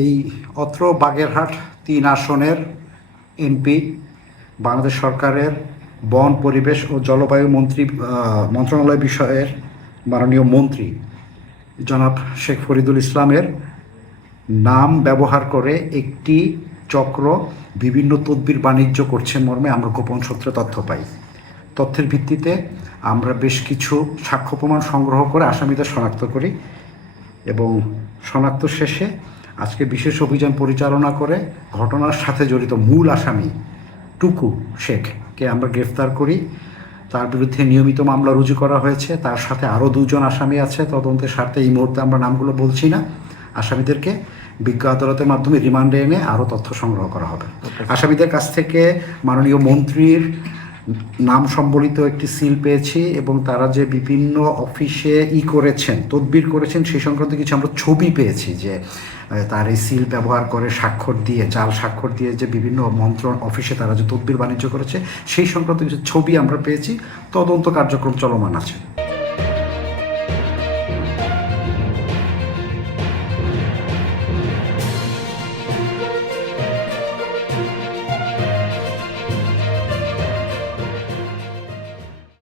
এই অত্র বাগেরহাট ৩ আসনের এমপি, বাংলাদেশ সরকারের বন, পরিবেশ ও জলবায়ু মন্ত্রণালয় বিষয়ের মাননীয় মন্ত্রী জনাব শেখ ফরিদুল ইসলামের নাম ব্যবহার করে একটি চক্র বিভিন্ন তদবির বাণিজ্য করছে মর্মে আমরা গোপন সূত্রে তথ্য পাই। তথ্যের ভিত্তিতে আমরা বেশ কিছু সাক্ষ্য প্রমাণ সংগ্রহ করে আসামিদের শনাক্ত করি এবং শনাক্ত শেষে আজকে বিশেষ অভিযান পরিচালনা করে ঘটনার সাথে জড়িত মূল আসামি টুকু শেখকে আমরা গ্রেফতার করি। তার বিরুদ্ধে নিয়মিত মামলা রুজু করা হয়েছে। তার সাথে আরও 2 জন আসামি আছে। তদন্তের স্বার্থে এই মুহূর্তে আমরা নামগুলো বলছি না। আসামিদেরকে বিজ্ঞ আদালতের মাধ্যমে রিমান্ডে এনে আরও তথ্য সংগ্রহ করা হবে। আসামিদের কাছ থেকে মাননীয় মন্ত্রীর নাম সম্বলিত একটি সিল পেয়েছি এবং তারা যে বিভিন্ন অফিসে করেছেন, তদবির করেছেন, সেই সংক্রান্ত কিছু আমরা ছবি পেয়েছি যে তার এই সিল ব্যবহার করে স্বাক্ষর দিয়ে, জাল স্বাক্ষর দিয়ে যে বিভিন্ন অফিসে তারা যে তদবির বাণিজ্য করেছে সেই সংক্রান্ত কিছু ছবি আমরা পেয়েছি। তদন্ত কার্যক্রম চলমান আছে।